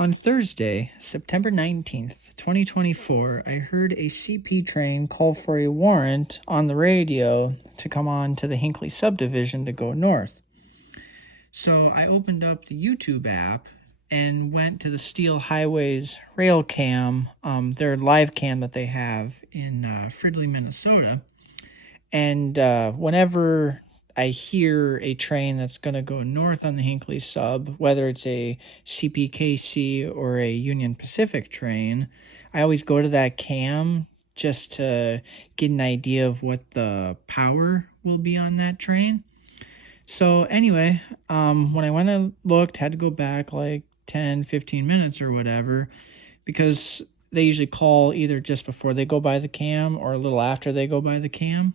On Thursday, September 19th, 2024, I heard a CP train call for a warrant on the radio to come on to the Hinckley subdivision to go north. So I opened up the YouTube app and went to the Steel Highways Rail Cam, their live cam that they have in Fridley, Minnesota. And whenever I hear a train that's going to go north on the Hinckley sub, whether it's a CPKC or a Union Pacific train, I always go to that cam just to get an idea of what the power will be on that train. So anyway, when I went and looked, had to go back like 10, 15 minutes or whatever, because they usually call either just before they go by the cam or a little after they go by the cam.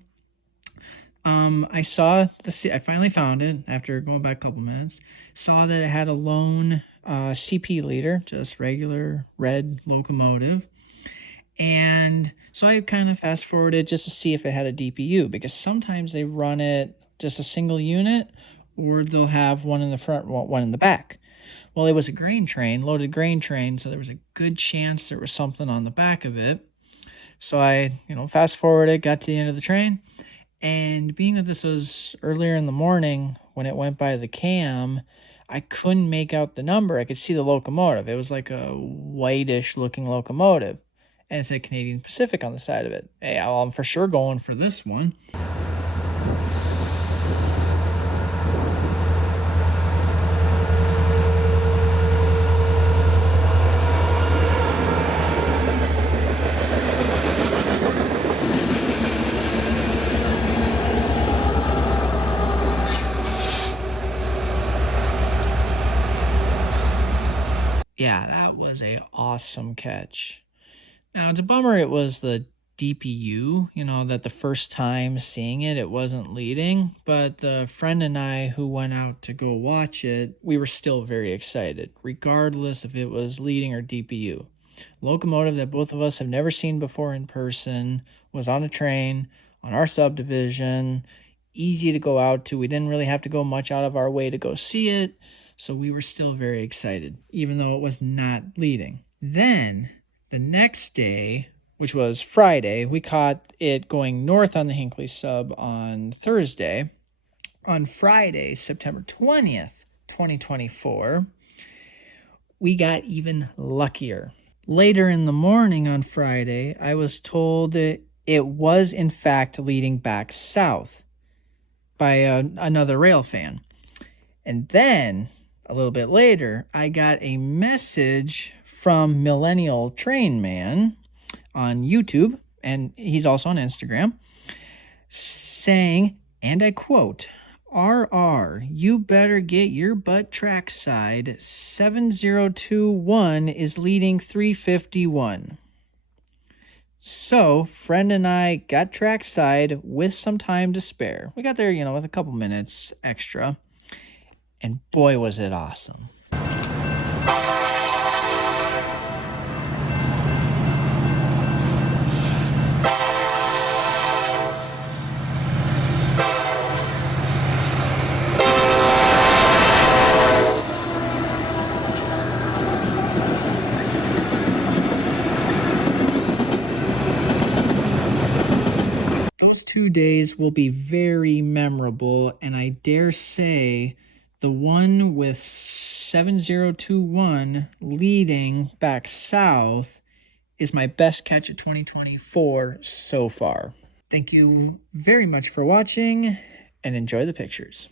I finally found it after going back a couple minutes. Saw that it had a lone CP leader, just regular red locomotive. And so I kind of fast forwarded just to see if it had a DPU, because sometimes they run it just a single unit, or they'll have one in the front, one in the back. Well, it was a grain train, loaded grain train, so there was a good chance there was something on the back of it. So I, fast forwarded, got to the end of the train. And being that this was earlier in the morning when it went by the cam, I couldn't make out the number. I could see the locomotive. It was like a whitish looking locomotive. And it said Canadian Pacific on the side of it. Hey, I'm for sure going for this one. Yeah, that was a awesome catch. Now, it's a bummer it was the DPU, that the first time seeing it, it wasn't leading. But the friend and I who went out to go watch it, we were still very excited, regardless if it was leading or DPU. Locomotive that both of us have never seen before in person, was on a train, on our subdivision, easy to go out to. We didn't really have to go much out of our way to go see it. So we were still very excited, even though it was not leading. Then, the next day, which was Friday, we caught it going north on the Hinckley sub on Thursday. On Friday, September 20th, 2024, we got even luckier. Later in the morning on Friday, I was told it was in fact leading back south by another Railfan. And then, a little bit later, I got a message from Millennial Train Man on YouTube, and he's also on Instagram, saying, and I quote, "RR, you better get your butt trackside. 7021 is leading 351. So, friend and I got trackside with some time to spare. We got there, with a couple minutes extra. And boy, was it awesome. Those 2 days will be very memorable, and I dare say the one with 7021 leading back south is my best catch of 2024 so far. Thank you very much for watching, and enjoy the pictures.